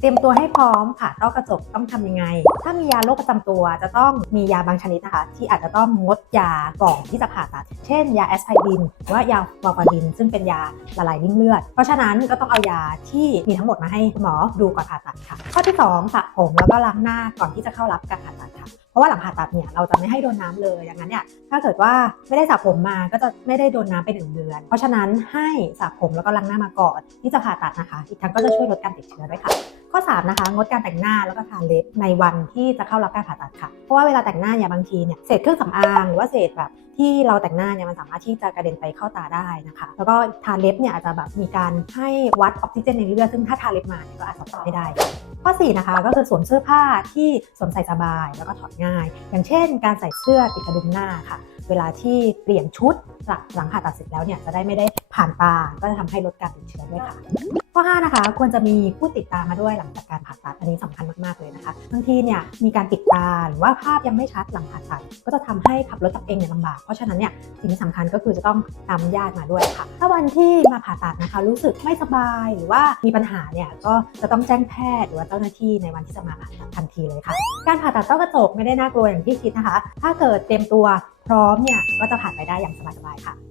เตรียมตัวให้พร้อมผ่าต้อกระจกต้องทำยังไง ถ้ามียาโรคประจำตัวจะต้องมียาบางชนิดนะคะ ที่อาจจะต้องงดยาก่อนที่จะผ่าตัด เช่น ยาแอสไพรินหรือว่ายาวาฟาริน ซึ่งเป็นยาละลายริ่มเลือด เพราะฉะนั้นก็ต้องเอายาที่มีทั้งหมดมาให้หมอดูก่อนผ่าตัดค่ะ ข้อที่ 2สระผมแล้วก็ล้างหน้าก่อนที่จะเข้ารับการผ่าตัดค่ะ เพราะว่าหลังผ่าตัดเนี่ยเราจะไม่ให้โดนน้ำเลยดังนั้นเนี่ยถ้าเกิดว่าไม่ได้สระผมมาก็จะไม่ได้โดนน้ำไปหนึ่งเดือน เพราะฉะนั้นให้สระผมแล้วก็ล้างหน้ามาก่อนที่จะผ่าตัดนะคะ อีกทั้งก็จะช่วยลดการติดเชื้อด้วยค่ะ ข้อ 3 นะคะ งดการแต่งหน้าแล้วก็ทาเล็บในวันที่จะเข้ารับการผ่าตัดค่ะ เพราะว่าเวลาแต่งหน้าเนี่ยบางทีเนี่ยเศษเครื่องสำอางหรือว่าเศษแบบ ที่เราแต่งหน้าเนี่ยมันสามารถที่จะกระเด็นไปเข้าตาได้นะคะ แล้วก็ทาเล็บเนี่ยอาจจะแบบมีการให้วัดออกซิเจนในเลือดซึ่งถ้าทาเล็บมาเนี่ยก็อาจจะไม่ได้ ข้อ4นะคะก็คือสวมเสื้อผ้าที่สวมใส่สบาย แล้วก็ถอดง่าย อย่างเช่น การใส่เสื้อติดกระดุมหน้าค่ะเวลาที่เปลี่ยนชุดหลังหลังผ่าตัดเสร็จแล้วเนี่ยจะได้ไม่ได้ผ่านตา ก็จะทำให้ลดการติดเชื้อด้วยค่ะ ข้อ 5 นะคะ ควรจะมีผู้ติดตามมาด้วยหลังจากการผ่าตัดอันนี้สำคัญมากๆเลยนะคะบางทีเนี่ยมีการติดตาหรือว่าภาพยังไม่ชัดหลังผ่าตัด ก็จะทำให้ขับรถตับเองเนี่ยลำบากเพราะฉะนั้นเนี่ยสิ่งที่สำคัญก็คือจะต้องนำญาติมาด้วยค่ะ ถ้าวันที่มาผ่าตัดนะคะ รู้สึกไม่สบายหรือว่ามีปัญหาเนี่ยก็จะต้องแจ้งแพทย์หรือว่าเจ้าหน้าที่ในวันที่จะมาผ่าตัดทันทีเลยค่ะ การผ่าตัดต้อกระจกไม่ได้น่ากลัวอย่างที่คิดนะคะ ถ้าเกิดเตรียมตัวพร้อมเนี่ยก็จะผ่านไปได้อย่างสบายๆค่ะ